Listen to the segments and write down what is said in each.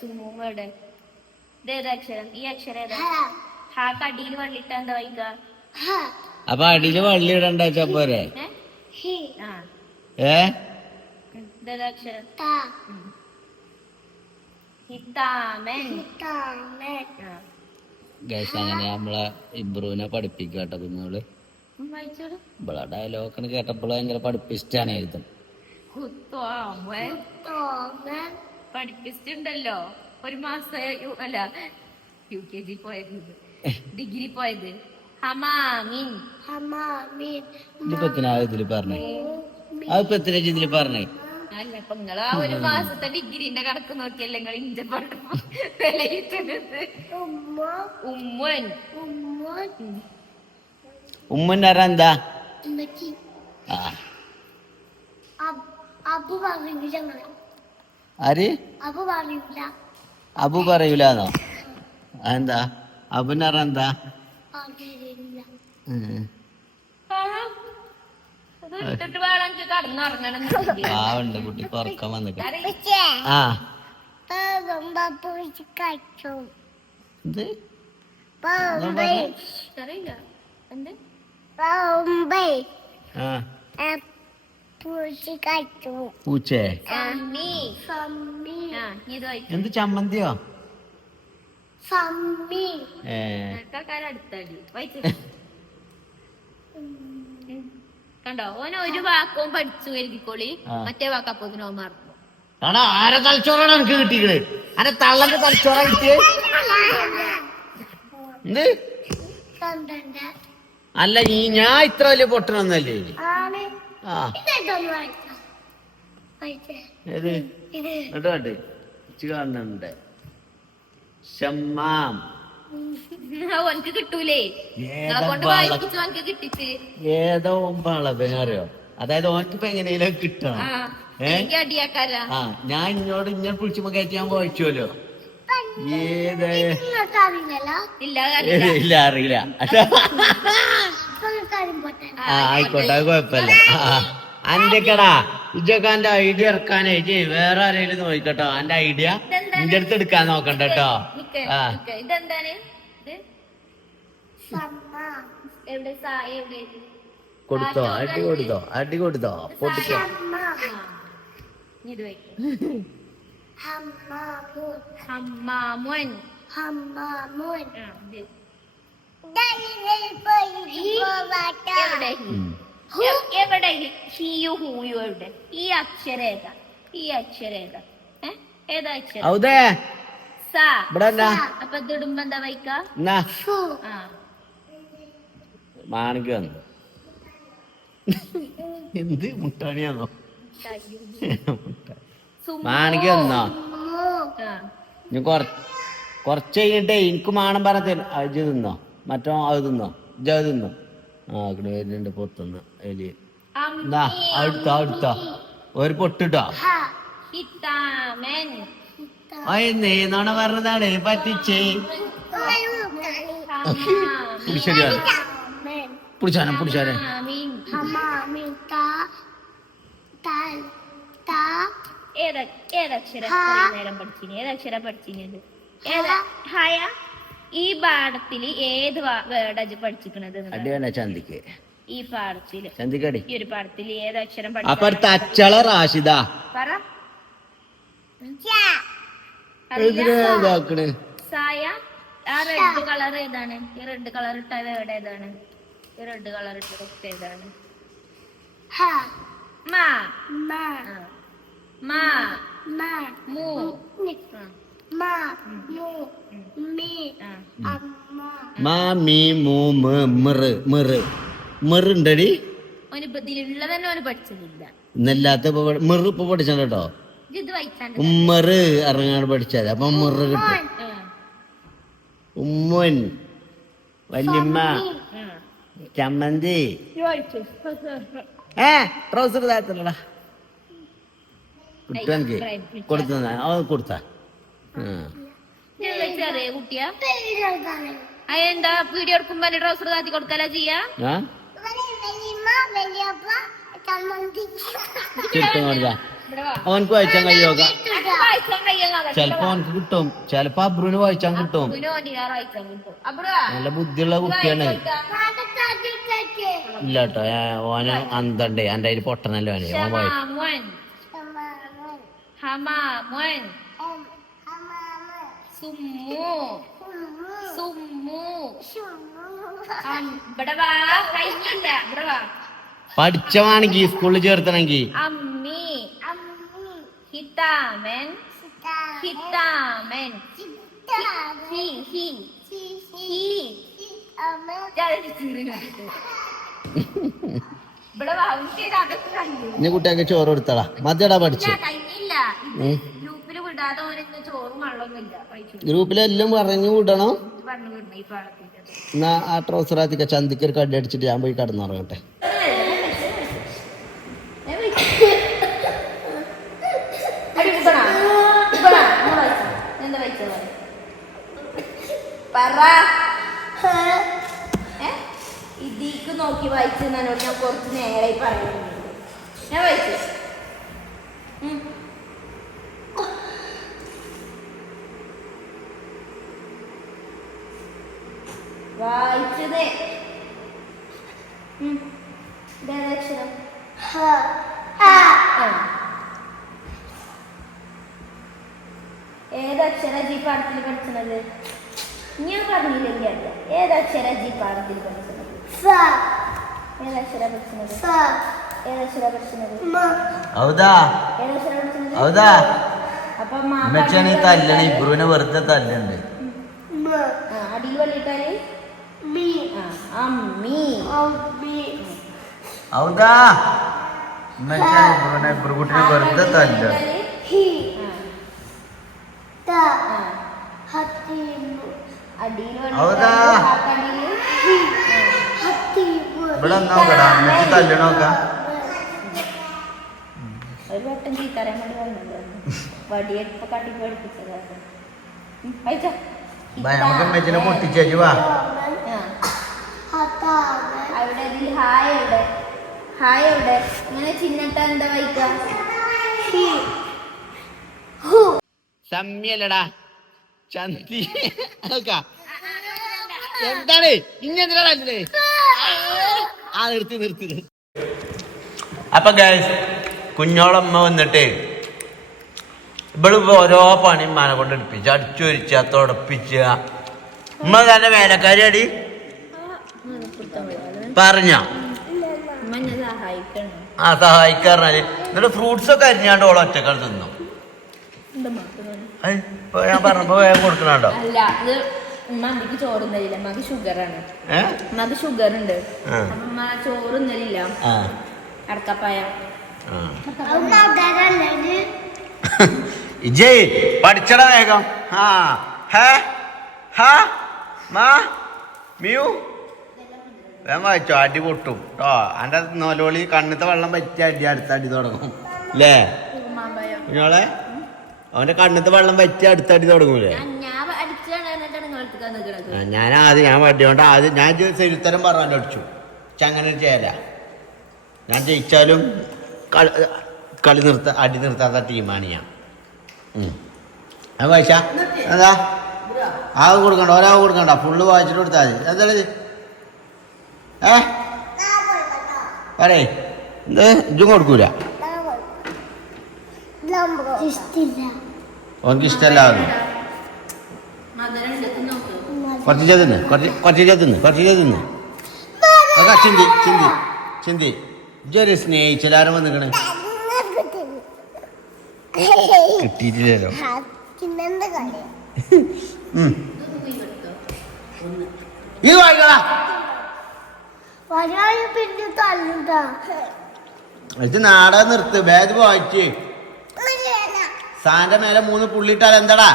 സുമൂമ്മയുടെ ഇതേതക്ഷരം ഈ അക്ഷരം ഏതാ? ഹാക്ക് അടിയിൽ വള്ളിട്ട എന്താ വായിക്ക? അപ്പൊ അടിയില് വള്ളി ഇടണ്ട പോരെ? ഇതേതക്ഷരം? അങ്ങനെ നമ്മളെ ഇബ്രുവിനെ പഠിപ്പിക്കുക കേട്ടോ കുഞ്ഞോള്. ഇവിടെ ഡയലോഗൊക്കെ കേട്ടപ്പോൾ ഭയങ്കര പഠിപ്പിച്ചിട്ടാണ് എഴുതും. പഠിപ്പിച്ചിട്ടുണ്ടല്ലോ ഒരു മാസം അല്ല UKG പോയത് ഡിഗ്രി പോയത്. ഇതില് പറഞ്ഞേ അതിപ്പോ എത്ര ഇതില് പറഞ്ഞേ? അല്ല ഇപ്പൊ നിങ്ങള് ആ ഒരു മാസത്തെ ഡിഗ്രീന്റെ കണക്ക് നോക്കിയല്ലേ നിങ്ങൾ ഇഞ്ച ഉമ്മൻ ഉമ്മൻ എന്താ? ആര്? അബു പറയൂലെന്നോ? എന്താ അബുനറെന്താ? പാവണ്ട് കുട്ടി ഉറക്കം വന്നിട്ട്. പൂച്ചേ എന്ത് ചമ്മന്തിയോ? കണ്ടോ ഓന ഒരു വാക്കും പഠിച്ചു കരുതിക്കോളി, മറ്റേ വാക്കപ്പോ മറന്നു. ആരെ തലച്ചോറാണ് എനിക്ക് കിട്ടിയത്? അന്റെ തള്ളന്റെ തലച്ചോറ കിട്ടിയത്? അല്ല ഞാൻ ഇത്ര വലിയ പൊട്ടനൊന്നല്ലേ? കാണുന്നുണ്ട് ഷമ്മാം. കിട്ടൂലേ ഏതോ അറിയോ? അതായത് ഓനക്കിപ്പോ എങ്ങനെയും കിട്ടണം. ഞാൻ ഇന്നോട് ഇങ്ങനെ പിടിച്ചുമ്പോ കയറ്റി ഞാൻ വായിച്ചുവല്ലോ. ഇല്ല അറിയില്ല. ആയിക്കോട്ടെ കുഴപ്പമില്ല. അന്റെക്കടാ ഇജൊക്കെ എന്റെ ഐഡിയ ഇറക്കാനായിട്ട് വേറെ ആരെങ്കിലും നോക്കട്ടോ. എന്റെ ഐഡിയ നിന്റെ അടുത്ത് എടുക്കാൻ നോക്കണ്ട കേട്ടോ. കൊടുത്തോ അടി കൊടുത്തോ പൊട്ടിക്കോ. എവിടെ എവിടെ ഈ അക്ഷരം ഏതാ? ഈ അക്ഷരം ഏതാ? ഏതാ അക്ഷരം? അപ്പൊ ഇതിടുമ്പോ എന്താ വായിക്ക? എന്ത് മുട്ടാണിയാന്നോ? മാണിക്ക് വന്നോ? കൊറച്ച് കഴിഞ്ഞിട്ടേ എനിക്ക് മാണം പറഞ്ഞ അജ് തിന്നോ മറ്റോ അത് തിന്നോ ഇജത് തിന്നോ. വരുന്നുണ്ട് പൊത്തുന്ന എലി. അടുത്ത ഒരു പൊട്ടിട്ടോ. നേന്നാണ പറഞ്ഞതാണ് പറ്റിച്ചേ. പിടിച്ചാനെ ഈ പാഠത്തില് ഏത് വേർഡാ പഠിച്ചിക്കണത്? ചന്തിക്ക്. ഈ പാഠത്തില് ചന്തിക്കടി ഈ ഒരു പാഠത്തില് ഏത് അക്ഷരം അച്ചള റാഷിദ സായ. ആ റെഡ് കളർ ഏതാണ്? ഈ റെഡ് കളർ ഇട്ട വേർഡ് ഏതാണ്? ഈ റെഡ് കളർ ഇട്ട ഏതാണ്? മെറുണ്ടടി. ഇതിലുള്ള തന്നെ ഓന് പഠിച്ചതില്ല. ഇന്നല്ലാത്ത മെറു ഇപ്പൊ പഠിച്ചാ കേട്ടോ. ഉമ്മറ് ഇറങ്ങാണ്ട് പഠിച്ചാൽ അപ്പൊ മെറ് കിട്ടും. ഉമ്മൻ വല്യമ്മ ചമ്മന്തി. ട്രൗസർ താഴത്തല്ലടാ കിട്ടും. എനിക്ക് കൊടുത്താ ചെറിയ കുട്ടിയാ. അതെന്താ വീഡിയോ എടുക്കുമ്പോ ട്രൗസർ താത്തി കൊടുക്കല ചെയ്യാ? ചുരുക്കം കൊടുത്താ ഇവിടെ വാ. അവനക്ക് വായിച്ചാൻ കഴിയുക അനക്ക് വായിക്കാൻ കഴിയുന്ന ചെലപ്പോ അവനക്ക് കിട്ടും, ചെലപ്പോ അബ്രുവിന് വായിച്ചാൻ കിട്ടും. വായിക്കാൻ കിട്ടും. അബ്രുവാ, നല്ല ബുദ്ധിയുള്ള കുട്ടിയാണ്. വായിച്ചോട്ടാ. ഇല്ല കേട്ടോ, ഓന് അന്തണ്ടേ, എന്റെ അതിൽ പൊട്ടനല്ലോ ഓന്. ഓൻ വായിക്കും. ഹമാമുൻ, ഹമാമുൻ, സുമ്മു, സുമ്മു. ഇവിടെ വാ, കഴിഞ്ഞില്ല. ഇവിടെ വാ. പഠിച്ചവാണെങ്കി സ്കൂളിൽ ചേർത്തണെങ്കി. അമ്മി, ഹിതാമൻ, ഹിതാമൻ, ഹി, ഹി, ഹി. ഇവിടെ വാ, അതൊക്കെ കഴിഞ്ഞു. ഇനി കുട്ടിയൊക്കെ ചോറ് കൊടുത്തടാ, മതിയടാ പഠിച്ചു. കഴിഞ്ഞില്ല. ഗ്രൂപ്പില് വിടാതെ ഓരോ ചോറും വെള്ളമൊന്നുമില്ല. ഗ്രൂപ്പിലെല്ലാം പറഞ്ഞു വിടണം. പറഞ്ഞു വിടണം ഈ പാടത്തിന്റെ. എന്നാ ആ ട്രൗസറാത്തിക്ക ചന്തിക്ക് ഒരു കടി അടിച്ചിട്ട് ഞാൻ പോയി കിടന്നുറങ്ങട്ടെ. ഇതിക്ക് നോക്കി വായിച്ചെന്നോട് ഞാൻ കുറച്ച് നേരായി പറയുന്നു. ഞാൻ വായിച്ചു. വായിച്ചതേ അക്ഷരം ഏതക്ഷര ജി പാഠത്തിൽ പഠിച്ചത്? ഞാൻ പറഞ്ഞില്ലെങ്കിൽ അല്ല. ഏതക്ഷര ജി പാഠത്തിൽ പഠിച്ചത്? ഏതക്ഷര പഠിച്ചത്? ഏതക്ഷര പഠിച്ചത്? ഏതക്ഷര പഠിച്ചത്? അപ്പൊ തല്ലണ ഇബ്രുവിനെ വെറുതെ തല്ലുണ്ട്. അടിയിൽ വള്ളിട്ടാല് അമ്മി. ഇബ്രുകുട്ടിനെ വെറുതെ തല്ല്. ഇവിടെ നോക്കടാ, തല്ലണോക്ക. ഒരു വട്ടം ചീത്തറിയാൻ വേണ്ടി വന്നത് വടിയെടുപ്പ് കാട്ടി പഠിപ്പിച്ചത്. നമുക്ക് മെച്ചിനെ പൊട്ടിച്ചു വാ. അവിടെ ഇതിൽ ഹായ് എവിടെ? ഹായ് എവിടെ? ഇങ്ങനെ ചിഹ്നട്ട എന്താ വായിക്കാം? സമ്യല്ലടാ ചന്തി. എന്താണ് ഇങ്ങനെ? ആ നിർത്തി. അപ്പൊ ഗൈസ്, കുഞ്ഞോളമ്മ വന്നിട്ട് ഇവള് ഓരോ പണിയും മനെ കൊണ്ട് എടുപ്പിച്ച, അടിച്ചു വരിച്ച, തുടപ്പിച്ച. ഉമ്മ തന്നെ വേലക്കാരി അടി പറഞ്ഞ സഹായിക്കാറിഞ്ഞാല് എന്നിട്ട് ഫ്രൂട്ട്സ് ഒക്കെ അരിഞ്ഞാണ്ട് ഓളെ ഒറ്റക്കാൾ തിന്നു. ഞാൻ പറഞ്ഞപ്പോ വേഗം കൊടുക്കണോ? ഉമ്മക്ക് ചോറുന്നില്ല, ഉമ്മക്ക് ഷുഗറാണ്. ഉമ്മക്ക് ഷുഗർ ഉണ്ട്. ഉമ്മ ചോറുന്നില്ല. അടക്കപ്പായ ഇജയ് പഠിച്ചടാ വേഗം. വേഗം വായിച്ചോ, അടി പൊട്ടും കേട്ടോ. അന്റെ നോലോളി കണ്ണത്തെ വെള്ളം പറ്റി അടി അടുത്ത അടി തുടങ്ങും അല്ലേ കുഞ്ഞോളെ? അവന്റെ കണ്ണത്തെ വെള്ളം പറ്റി അടുത്ത അടി തുടങ്ങൂലേ? ഞാൻ വടിയോണ്ട് ആദ്യം ഞാൻ ചരിത്രം പറഞ്ഞാൽ അടിച്ചു. അങ്ങനെ ചെയ്യല. ഞാൻ ജയിച്ചാലും കളി അടി നിർത്താത്ത ടീമാണ് ഞാൻ. വായിച്ച എന്താ ആവ് കൊടുക്കണ്ട, ഒരാവ് കൊടുക്കണ്ട, ഫുള്ള് വായിച്ചിട്ട് കൊടുത്താൽ മതി. എന്താ പറയേ, എന്താ ഇജും കൊടുക്കൂല? ഓനക്ക് ഇഷ്ടമല്ല. കുറച്ച് തിന്ന്. ചിന്തി ഇജൊരു സ്നേഹിച്ചെല്ലാരും വന്നിക്കണേ. കിട്ടിയിട്ടില്ലല്ലോ. ഇത് വായിക്കടാ. ഇത് നാടകം നിർത്ത്, ബാഗ് വായിച്ച്. സാന്റെ മേലെ 3 പുള്ളിട്ടാൽ എന്താടാ?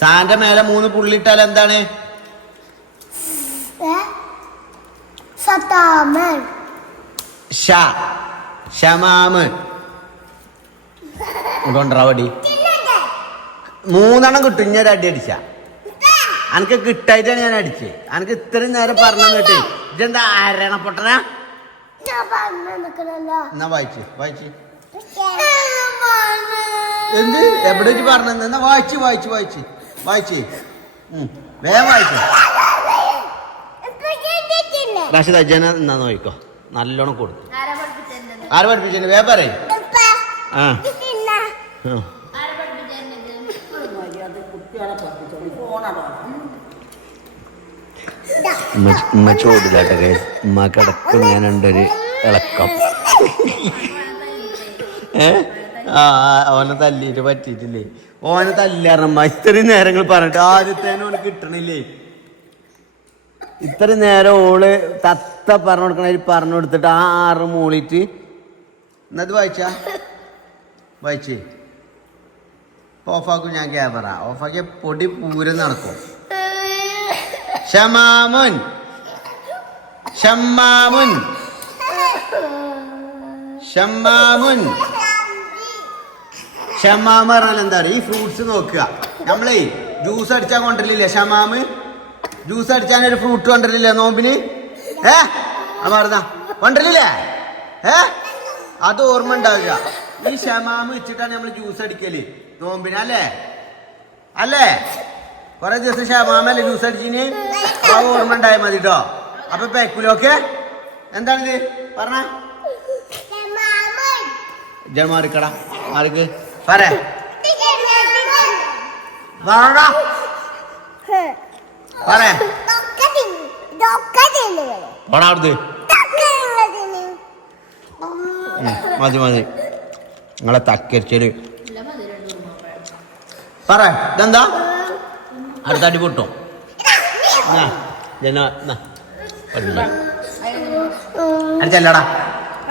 സാന്റെ മേലെ 3 പുള്ളിട്ടാൽ എന്താണ്? ഷമാമ് കൊണ്ടവടി 3 കിട്ടും. ഇഞ്ഞൊരു അടി അടിച്ച അനക്ക് കിട്ടായിട്ടാണ് ഞാൻ അടിച്ചത്. അനക്ക് ഇത്രയും നേരം പറഞ്ഞ കേട്ട് ഇതെന്താ ആരണ പൊട്ടന? എന്നാ വായിച്ച് എന്ത് എവിടെ വെച്ച് പറഞ്ഞത്? എന്നാ വായിച്ച് വേഗം വായിച്ചു. റാഷിദ് അജ്ജന എന്നാ നോക്കിക്കോ, നല്ലോണം കൊടുത്തു. ആര് പഠിപ്പിച്ചു? വേഗം പറയും. ഉമ്മ ചോദില്ലാട്ടെ, ഉമ്മ കിടക്കുന്നതിനുണ്ടൊരു ഇളക്കം. ഓനെ തല്ലിട്ട് പറ്റിയിട്ടില്ലേ? ഓനെ തല്ലാറമ്മ ഇത്രയും നേരങ്ങൾ പറഞ്ഞിട്ട് ആദ്യത്തേനെ ഓന് കിട്ടണില്ലേ? ഇത്രയും നേരം ഓള് തത്ത പറഞ്ഞു കൊടുക്കണ പറഞ്ഞു കൊടുത്തിട്ട് 6 മൂളിട്ട് എന്നത് വായിച്ചേ ഓഫാക്കും. ഞാൻ ക്യാമറ ഓഫാക്കിയ പൊടി പൂരം നടക്കും. ഷമാമുൻ ഷമാമ് പറഞ്ഞാൽ എന്താ? ഈ ഫ്രൂട്ട്സ് നോക്കുക. നമ്മളേ ജ്യൂസ് അടിച്ചാൽ കൊണ്ടിരില്ലേ ഷമാമ്? ജ്യൂസ് അടിച്ചാനൊരു ഫ്രൂട്ട് കൊണ്ടിരില്ലേ നോമ്പിന്? പറഞ്ഞ കൊണ്ടിരില്ലേ? അത് ഓർമ്മ ഉണ്ടാവുക. ഈ ഷമാമ് വെച്ചിട്ടാണ് നമ്മൾ ജ്യൂസ് അടിക്കല് നോമ്പിന്, അല്ലേ? കൊറേ ദിവസം ഷമാമല്ലേ ജ്യൂസ് അടിച്ചിന്? ആ ഓർമ്മ ഉണ്ടായാൽ മതി കേട്ടോ. അപ്പൊ പേക്കൂലൊക്കെ എന്താണിത് പറഞ്ഞ? ജമാറിക്കട ആർക്ക് പറ മതി നിങ്ങളെ തക്കരിച്ചൊരു പറ. ഇതെന്താ അടുത്ത അടി പൊട്ടോ? അടിച്ചല്ലടാ